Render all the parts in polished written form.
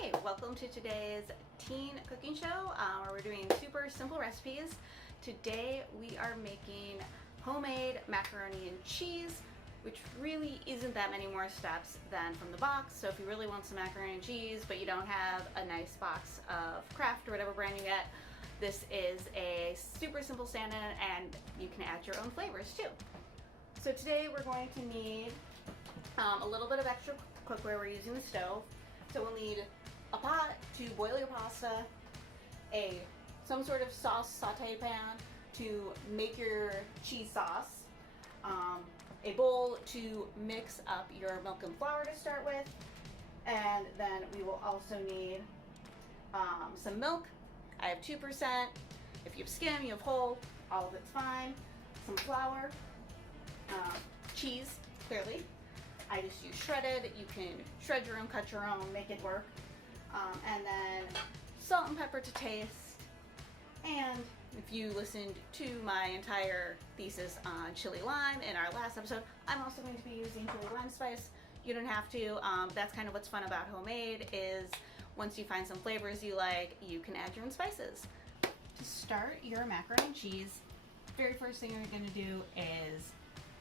Hey, welcome to today's teen cooking show where we're doing super simple recipes. Today we are making homemade macaroni and cheese, which really isn't that many more steps than from the box. So if you really want some macaroni and cheese but you don't have a nice box of Kraft or whatever brand you get, this is a super simple stand-in and you can add your own flavors too. So today we're going to need a little bit of extra cookware. We're using the stove. So we'll need a pot to boil your pasta, some sort of sauce saute pan to make your cheese sauce, a bowl to mix up your milk and flour to start with, and then we will also need some milk. I have 2%. If you have skim, you have whole, all of it's fine. Some flour, cheese, clearly. I just use shredded. You can shred your own, cut your own, make it work. And then salt and pepper to taste. And if you listened to my entire thesis on chili lime in our last episode, I'm also going to be using chili lime spice. You don't have to. That's kind of what's fun about homemade is once you find some flavors you like, you can add your own spices. To start your macaroni and cheese, very first thing you're going to do is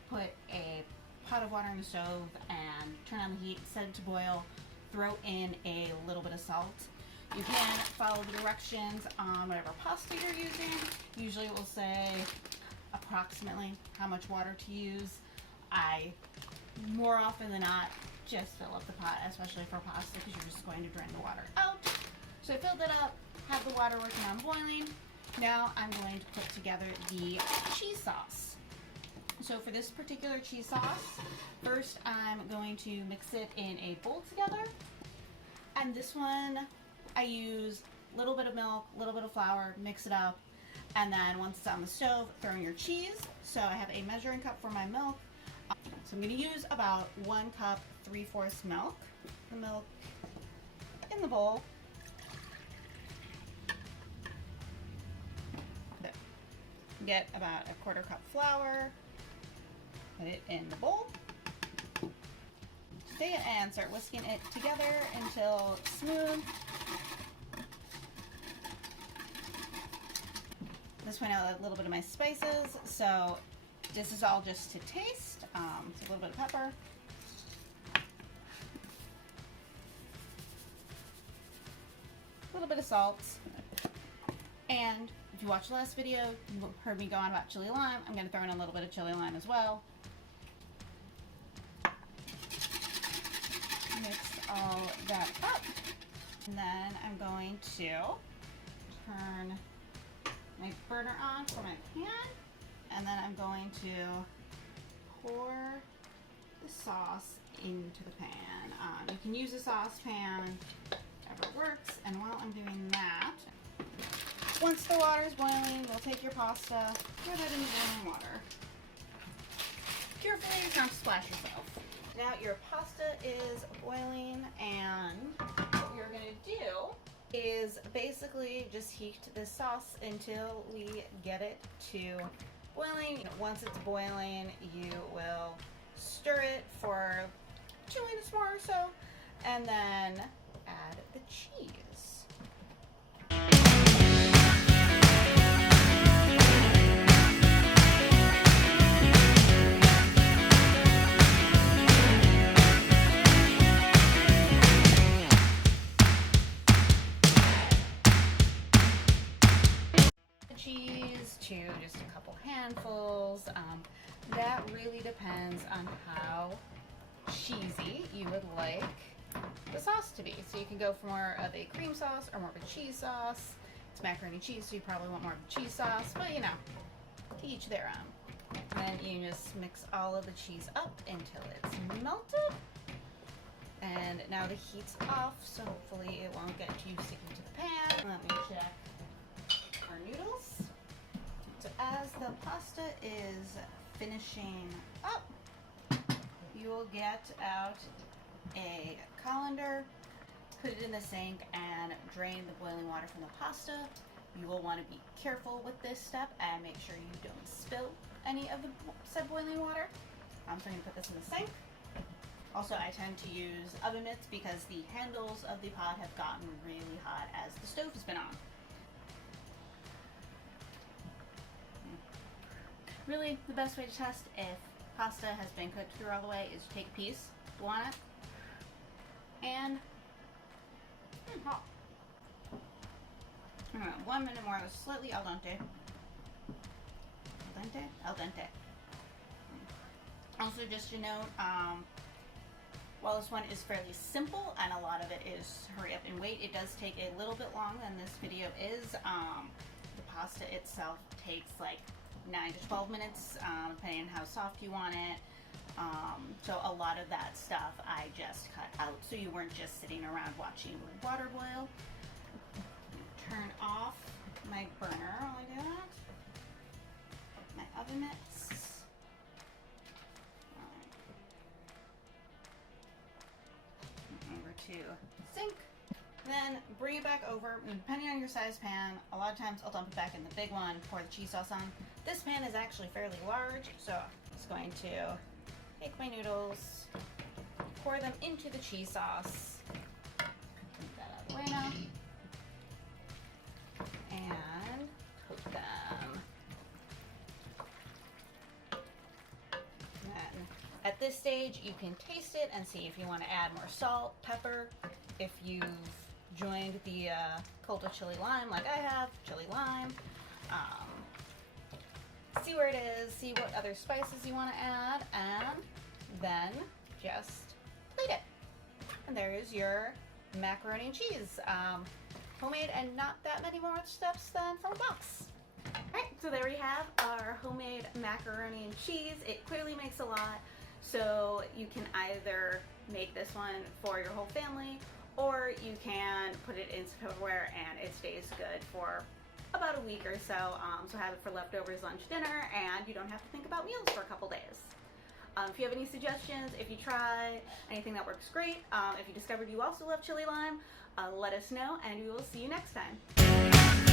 put a pot of water on the stove and turn on the heat, set it to boil, throw in a little bit of salt. You can follow the directions on whatever pasta you're using. Usually it will say approximately how much water to use. I, more often than not, just fill up the pot, especially for pasta, because you're just going to drain the water out. So I filled it up, have the water working on boiling. Now I'm going to put together the cheese sauce. So for this particular cheese sauce, first I'm going to mix it in a bowl together. And this one, I use a little bit of milk, a little bit of flour, mix it up. And then once it's on the stove, throw in your cheese. So I have a measuring cup for my milk. So I'm going to use about 1 cup 3/4 milk. The milk in the bowl. Get about 1/4 cup flour. Put it in the bowl. Stay it and start whisking it together until it's smooth. At this point, I'll add a little bit of my spices. So this is all just to taste. So a little bit of pepper. A little bit of salt. And if you watched the last video, you heard me go on about chili lime. I'm going to throw in a little bit of chili lime as well. Mix all that up. And then I'm going to turn my burner on for my pan. And then I'm going to pour the sauce into the pan. You can use a saucepan, whatever works. And while I'm doing that, once the water is boiling, you'll take your pasta, put it in the boiling water. Carefully, not to splash yourself. Now your pasta is boiling, and what we're going to do is basically just heat this sauce until we get it to boiling. Once it's boiling, you will stir it for 2 minutes more or so, and then add the cheese. Cheese to just a couple handfuls. That really depends on how cheesy you would like the sauce to be. So you can go for more of a cream sauce or more of a cheese sauce. It's macaroni and cheese, so you probably want more of a cheese sauce, but you know, to each their own. Then you just mix all of the cheese up until it's melted. And now the heat's off, so hopefully it won't get too sticky to the pan. Let me check our noodles. So as the pasta is finishing up, you will get out a colander, put it in the sink, and drain the boiling water from the pasta. You will want to be careful with this step and make sure you don't spill any of the said boiling water. So I'm going to put this in the sink. Also, I tend to use oven mitts because the handles of the pot have gotten really hot as the stove has been on. Really, the best way to test if pasta has been cooked through all the way is to take a piece, blow on it, and hot. 1 minute more, slightly al dente. Al dente? Al dente. Also, just to note, while this one is fairly simple and a lot of it is hurry up and wait, it does take a little bit longer than this video is. The pasta itself takes like 9 to 12 minutes, depending on how soft you want it. So a lot of that stuff I just cut out so you weren't just sitting around watching water boil. Turn off my burner while I do that. My oven mitts. Over to sink. Then bring it back over, depending on your size pan. A lot of times I'll dump it back in the big one, pour the cheese sauce on. This pan is actually fairly large, so I'm just going to take my noodles, pour them into the cheese sauce. Move that out of the way now. And coat them. Then at this stage, you can taste it and see if you want to add more salt, pepper. If you've joined the cult of chili lime like I have, chili lime. See where it is, see what other spices you want to add, and then just plate it. And there is your macaroni and cheese. Homemade and not that many more steps than from a box. Alright, so there we have our homemade macaroni and cheese. It clearly makes a lot, so you can either make this one for your whole family, or you can put it in Tupperware and it stays good for about a week or so. So have it for leftovers, lunch, dinner, and you don't have to think about meals for a couple days. If you have any suggestions, if you try anything that works great, if you discovered you also love chili lime, let us know, and we will see you next time.